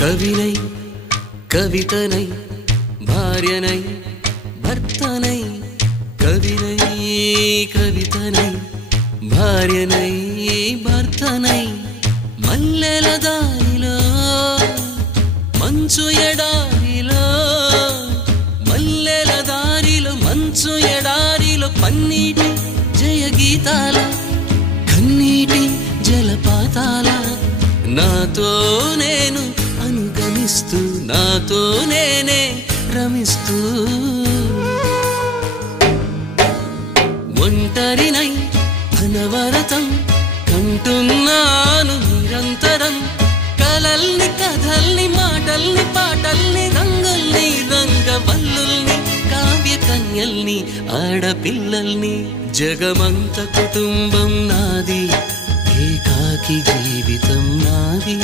కవినై కవితనై భార్యనై భర్తనై కవినై కవితనై భార్యనై భర్తనై మల్లెల దారిలో మంచు ఎడారిలో మల్లెల దారిలో మంచు ఎడారిలో పన్నీటి జయ గీతాల కన్నీటి జలపాతాల నాతో నేను అనుగమిస్తూ నాతో నేనే రమిస్తూ ఒంటరినై అనవరతం కంటున్నాను నిరంతరం కలల్ని కథల్ని మాటల్ని పాటల్ని రంగుల్ని రంగవల్లుల్ని కావ్య కన్యల్ని ఆడపిల్లల్ని జగమంత కుటుంబం నాది ఏకాకి జీవితం నాది